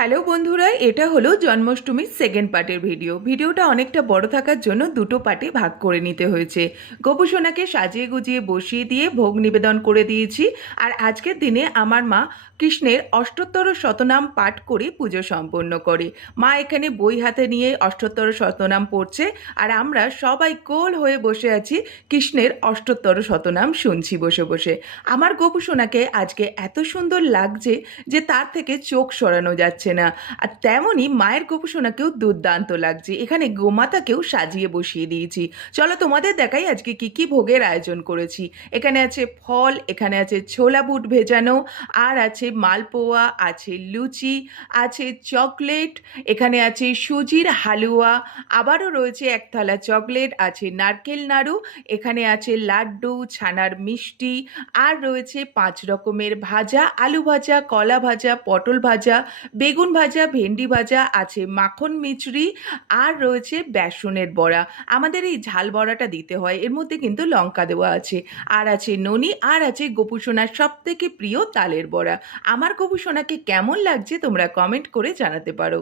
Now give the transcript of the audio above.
Hello বন্ধুরা, এটা হলো জন্মাষ্টমীর সেকেন্ড পার্টের ভিডিওটা অনেকটা বড় থাকার জন্য দুটো পার্টে ভাগ করে নিতে হয়েছে। গোপুসোনাকে সাজিয়ে গুজিয়ে বসিয়ে দিয়ে ভোগ নিবেদন করে দিয়েছি। আর আজকের দিনে আমার মা কৃষ্ণের অষ্টোত্তর শতনাম পাঠ করে পুজো সম্পন্ন করে। মা এখানে বই হাতে নিয়ে অষ্টোত্তর শতনাম পড়ছে, আর আমরা সবাই কোল হয়ে বসে আছি, কৃষ্ণের অষ্টোত্তর শতনাম শুনছি বসে বসে। আমার গোপুসোনাকে আজকে এত সুন্দর লাগছে যে তার থেকে চোখ সরানো যাচ্ছে না। আর তেমনই মায়ের গোপুসোনাকেও দুর্দান্ত লাগছে। এখানে গোমাতাকেও সাজিয়ে বসিয়ে দিয়েছি। চলো তোমাদের দেখাই আজকে কি কি ভোগের আয়োজন করেছি। এখানে আছে ফল, এখানে আছে ছোলা বুট ভেজানো, আর আছে মালপোয়া, আছে লুচি, আছে চকলেট, এখানে আছে সুজির হালুয়া, আবারও রয়েছে এক থালা চকলেট, আছে নারকেল নাড়ু, এখানে আছে লাড্ডু, ছানার মিষ্টি, আর রয়েছে 5 রকমের ভাজা, আলু ভাজা, কলা ভাজা, পটল ভাজা, বেগুন ভাজা, ভেন্ডি ভাজা, আছে মাখন মিচড়ি, আর রয়েছে বেসনের বড়া। আমাদের এই ঝাল বড়াটা দিতে হয়, এর মধ্যে কিন্তু লঙ্কা দেওয়া আছে, আর আছে ননি, আর আছে গোপুসোনার সব থেকে প্রিয় তালের বড়া। আমার গোপুসোনাকে কেমন লাগছে তোমরা কমেন্ট করে জানাতে পারো।